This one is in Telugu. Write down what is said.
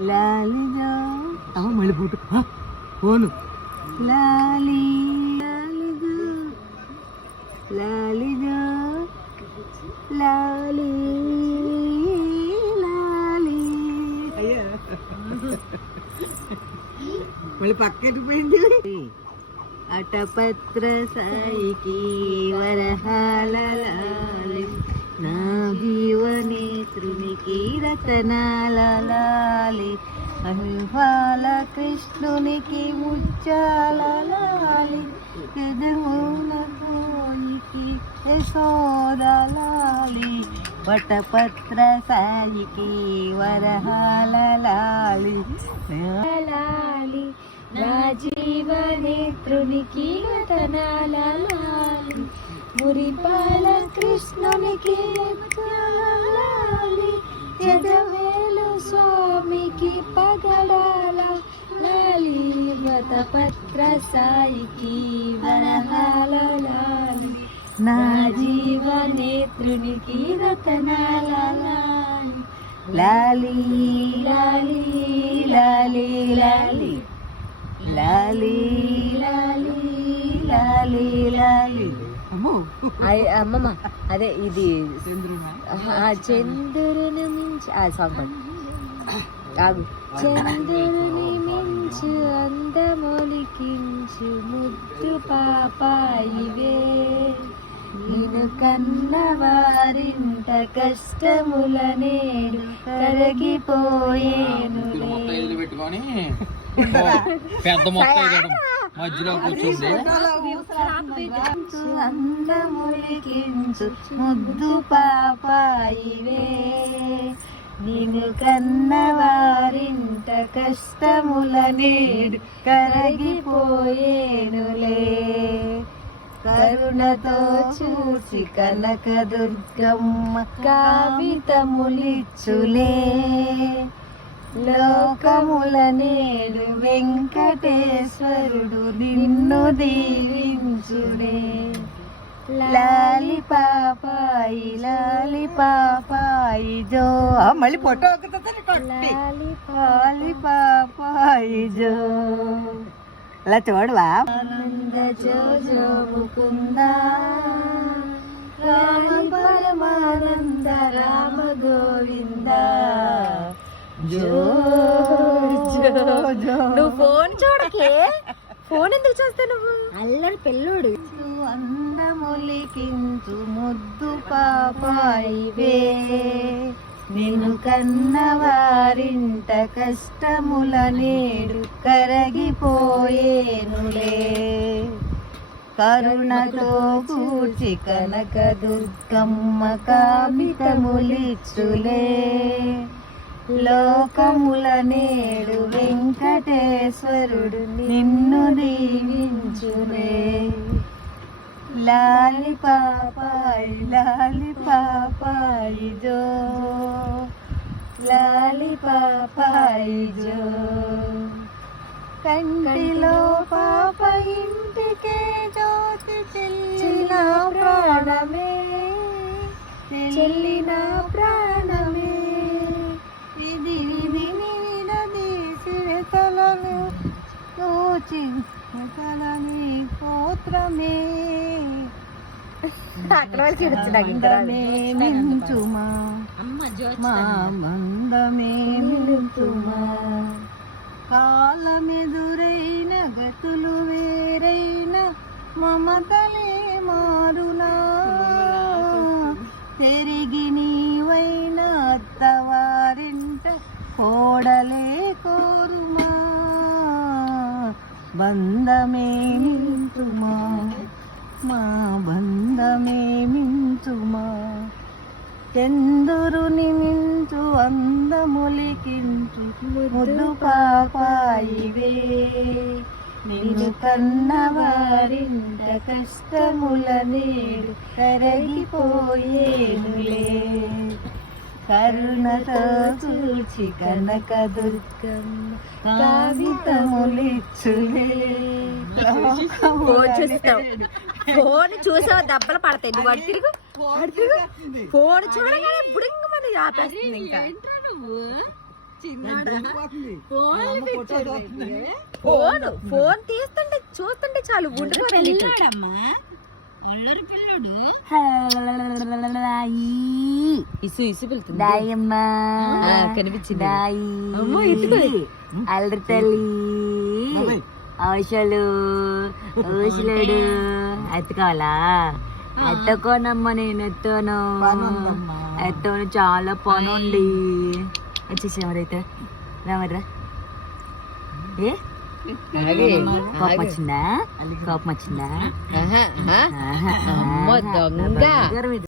లాలిజో మళ్ళీ పుట్టు ఫోను లాలి లాలిజో లాలిజో లాలి లాలి మళ్ళీ పక్కటిపోయింది. అటపత్ర సాయికి వరహాల లాలి నా జీవనేత్రునికి రతనాల లాలి అహింసాల కృష్ణునికి ముత్యాల లాలి యజమూల కోయికి యశోద లాలి వటపత్ర సాయికి వరహాల లాలి లాలి నా జీవనేత్రునికి రతనాల లాలి మురిపాల కృష్ణునికి లాలి యజవేలు స్వామికి పగడాల లాలి వటపత్ర సాయికి వరహాల లాలి నా జీవనేత్రునికి రతనాల లాలి లాలి లాలి లాలి లాలి లాలి లాలి లాలి అమ్మమ్మ అదే ఇది చంద్రుని మించి ఆ సాంగ్ కాదు. చంద్రుని మించు అందమొలికించు ముద్దు పాపాయివే నేను కన్న వారింట కష్టముల నేడు కరగిపోయేను అందములికించు ముద్దు పాపాయివే నిన్ను కన్న వారింట కష్టముల నేడు కరగిపోయేనులే కరుణతో చూసి కనక దుర్గమ్మ కావితములిచ్చులే లోకముల నేడు వెంకటేశ్వరుడు నిన్ను దీవించుడే లాలి పాపాయి జో మళ్ళీ ఫోటో లాలి పాపాయి జో అలా చూడవా ఆనంద జో జో ముకుంద రామ పరమానంద రామ గోవింద జో జో జో. నువ్వు ఫోన్ చూడకే, ఫోన్ ఎందుకు చూస్తావు నువ్వు? అల్లరి పిల్లోడు. అందములికించు ముద్దు పాపాయివే నిన్ను కన్న వారింట కష్టముల నేడు కరగిపోయేనులే కరుణతో కూర్చి కనక దుర్గమ్మ కామితములిచ్చులే లోకముల నేడు వెంకటేశ్వరుడు నిన్ను దీవించునే లాలి పాపాయి జో లాలి పాపాయి జో కంటిలో పాప ఇంటికే జ్యోతి చెల్లిన ప్రాణమే చెల్లిన ప్రాణమే ఇది వినదీసిరతలను తలని పోత్రమే మించుమా మా మందమే మించుమా కాలమెదురైన గతులు వేరైన మమతలే మారునా తిరిగి నీవైన అత్తవారింట కోడలే కోరుమా బంధమే నింతుమా మా బంధమే మించుమా చందురుని మించు అందములికించు ముద్దు పాపాయివే నిన్ను కన్న వారింట కష్టముల నేడు కరగిపోయేనులే కరుణతో చూచి కనక దుర్గమ్మ కావితములిచ్చులే ఫోన్ చూసావు దెబ్బలు పడతాయి. నువ్వు అడు తిరుగు ఫోన్ చూడగానే బుడింగమని ఆపేస్తుంది. ఇంకా ఫోన్ తీస్తుంటే చూస్తుంటే చాలు ఉండిపోరండి ఇసు ఇసు పిలుతుంది దాయమ్మ కనిపించింది అల్లరి తల్లి ఔషలు ఊసలుడు ఎత్తుకోవాలా ఎత్తుకోనమ్మా నేను ఎత్తను చాలా పని ఉంది వచ్చేసి ఎవరైతే రామర్రా ఏ కోపం వచ్చిందా అమ్మ దొంగ